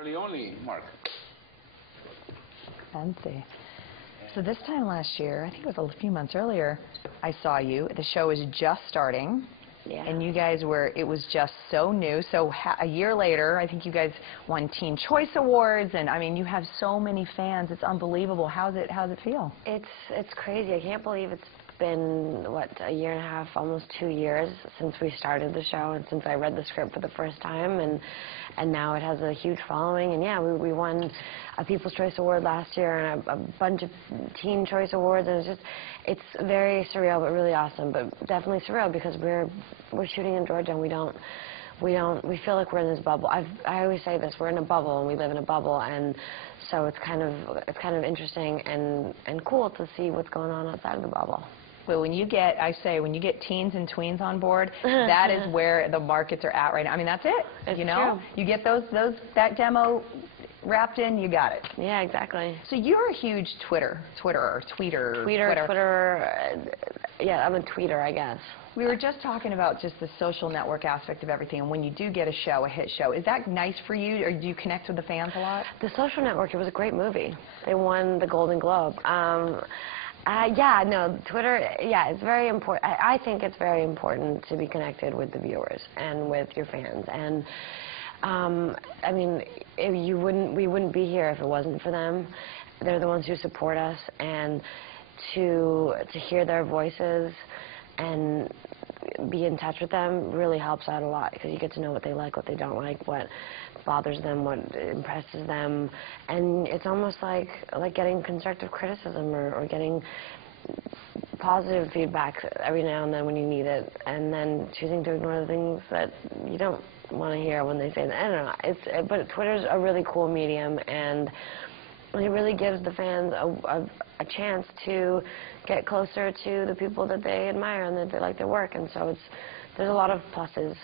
Only Mark. Fancy. So this time last year, I think it was a few months earlier, I saw you. The show was just starting. Yeah. And you guys were, it was just so new. So a year later, I think you guys won Teen Choice Awards. And I mean, you have so many fans. It's unbelievable. How's it feel? It's crazy. I can't believe it's been, what, a year and a half, almost 2 years since we started the show and since I read the script for the first time. And now it has a huge following. And yeah, we won a People's Choice Award last year and a bunch of Teen Choice Awards. And it's very surreal, but really awesome. But definitely surreal because we're shooting in Georgia and we feel like we're in this bubble. I always say this, we're in a bubble and we live in a bubble, and so it's kind of interesting and cool to see what's going on outside of the bubble. Well, when you get teens and tweens on board, that is where the markets are at right now. I mean, that's it. It's you know, true. You get that demo wrapped in, you got it. Yeah, exactly. So you're a huge tweeter. Yeah, I'm a tweeter, I guess. We were just talking about just the social network aspect of everything, and when you do get a hit show, is that nice for you, or do you connect with the fans a lot? The Social Network, it was a great movie. They won the Golden Globe. Yeah, no, Twitter, yeah, it's very important. I think it's very important to be connected with the viewers and with your fans. And I mean, we wouldn't be here if it wasn't for them. They're the ones who support us, and to hear their voices and be in touch with them really helps out a lot, because you get to know what they like, what they don't like, what bothers them, what impresses them, and it's almost like getting constructive criticism or getting positive feedback every now and then when you need it, and then choosing to ignore the things that you don't want to hear when they say that. I don't know. But Twitter's a really cool medium, and it really gives the fans a chance to get closer to the people that they admire and that they like their work. And so there's a lot of pluses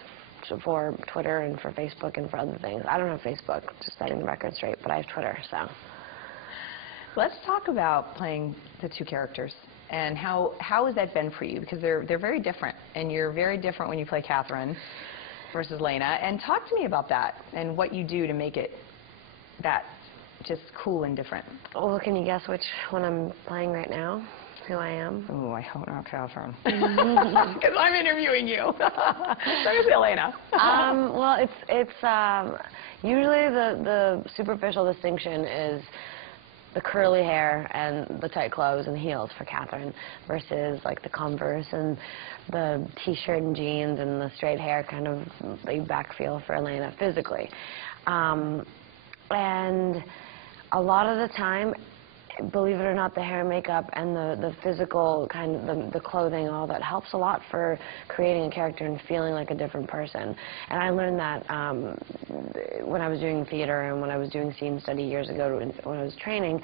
for Twitter and for Facebook and for other things. I don't have Facebook, just setting the record straight, but I have Twitter, so. Let's talk about playing the two characters and how has that been for you? Because they're very different, and you're very different when you play Catherine versus Lena. And talk to me about that and what you do to make it that just cool and different. Well, can you guess which one I'm playing right now? Who I am? Oh, I hope not Catherine. Because I'm interviewing you. So is Elena. Well, it's usually the superficial distinction is the curly hair and the tight clothes and heels for Catherine versus like the Converse and the t-shirt and jeans and the straight hair, kind of laid back feel for Elena physically. And a lot of the time, believe it or not, the hair and makeup and the physical kind of the clothing, all that helps a lot for creating a character and feeling like a different person. And I learned that when I was doing theater and when I was doing scene study years ago when I was training.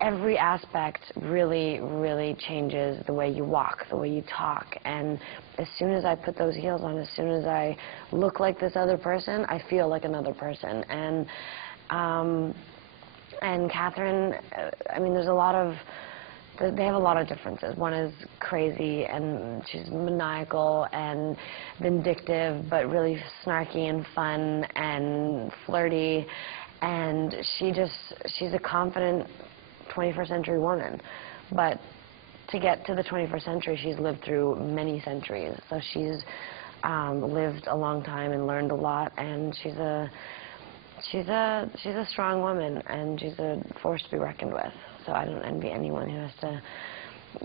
Every aspect really, really changes the way you walk, the way you talk. And as soon as I put those heels on, as soon as I look like this other person, I feel like another person. And Catherine, I mean, they have a lot of differences. One is crazy, and she's maniacal and vindictive, but really snarky and fun and flirty. And she's a confident 21st century woman. But to get to the 21st century, she's lived through many centuries. So she's lived a long time and learned a lot, and she's a strong woman, and she's a force to be reckoned with. So I don't envy anyone who has to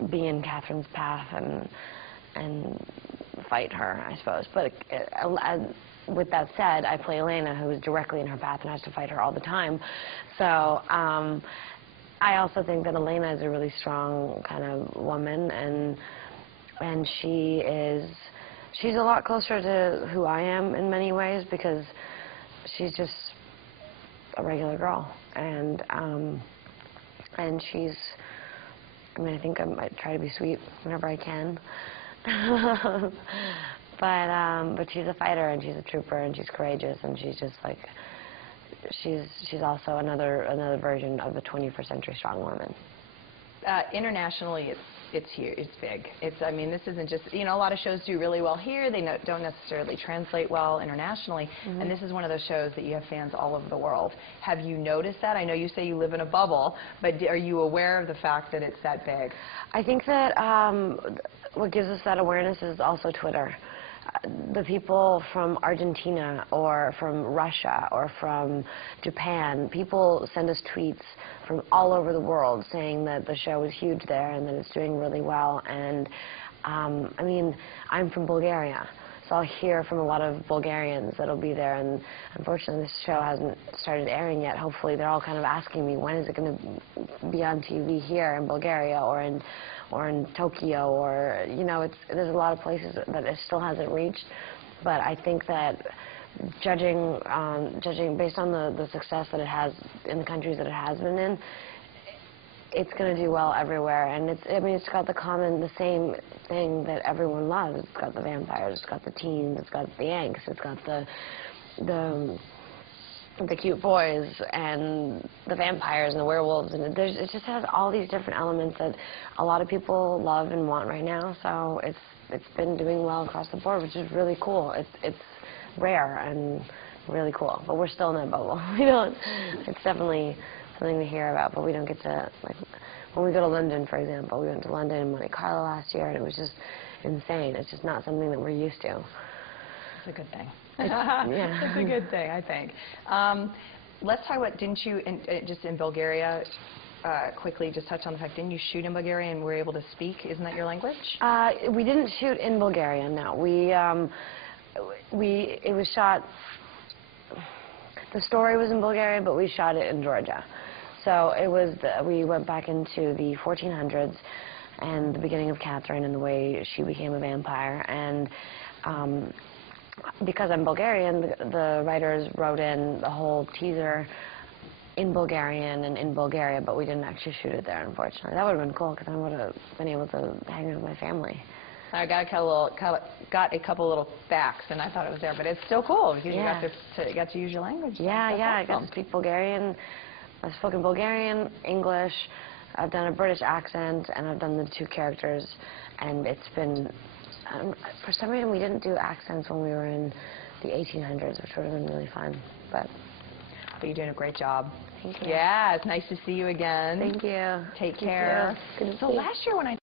be in Catherine's path and fight her, I suppose. But with that said, I play Elena, who is directly in her path and has to fight her all the time. So I also think that Elena is a really strong kind of woman, and she's a lot closer to who I am in many ways, because she's just a regular girl, and she's, I mean, I think I might try to be sweet whenever I can, but she's a fighter, and she's a trooper, and she's courageous, and she's just like, she's also another version of the 21st century strong woman. Internationally, it's huge. It's big. I mean, this isn't just, a lot of shows do really well here. They don't necessarily translate well internationally. Mm-hmm. And this is one of those shows that you have fans all over the world. Have you noticed that? I know you say you live in a bubble, but are you aware of the fact that it's that big? I think that what gives us that awareness is also Twitter. The people from Argentina or from Russia or from Japan, people send us tweets from all over the world saying that the show is huge there and that it's doing really well. And I mean, I'm from Bulgaria, so I'll hear from a lot of Bulgarians that'll be there. And unfortunately, this show hasn't started airing yet. Hopefully, they're all kind of asking me, when is it going to be on TV here in Bulgaria or in Tokyo, or there's a lot of places that it still hasn't reached. But I think that judging based on the success that it has in the countries that it has been in, it's going to do well everywhere. And it's got the same thing that everyone loves. It's got the vampires, it's got the teens, it's got the angst, it's got the cute boys and the vampires and the werewolves, and it just has all these different elements that a lot of people love and want right now. So it's been doing well across the board, which is really cool. It's rare and really cool, but we're still in that bubble. It's definitely something to hear about, but we don't get to, like, when we go to London, for example. We went to London and Monte Carlo last year, and it was just insane. It's just not something that we're used to. It's a good thing. Yeah. It's a good thing, I think. Let's talk about, didn't you, just in Bulgaria, quickly just touch on the fact, didn't you shoot in Bulgaria and were able to speak? Isn't that your language? We didn't shoot in Bulgaria, no. It was shot, the story was in Bulgaria, but we shot it in Georgia. So it was, we went back into the 1400s and the beginning of Catherine and the way she became a vampire. And because I'm Bulgarian, the writers wrote in the whole teaser in Bulgarian and in Bulgaria, but we didn't actually shoot it there, unfortunately. That would have been cool, because I would have been able to hang with my family. I got a couple little facts, and I thought it was there, but it's still cool because you got to use your language. Yeah, That's yeah, awesome. I got to speak Bulgarian. I've spoken Bulgarian, English. I've done a British accent, and I've done the two characters, and it's been. For some reason, we didn't do accents when we were in the 1800s, which would have been really fun. But you're doing a great job. Thank you. Yeah, it's nice to see you again. Thank you. Take care. Good to So see you. last year when I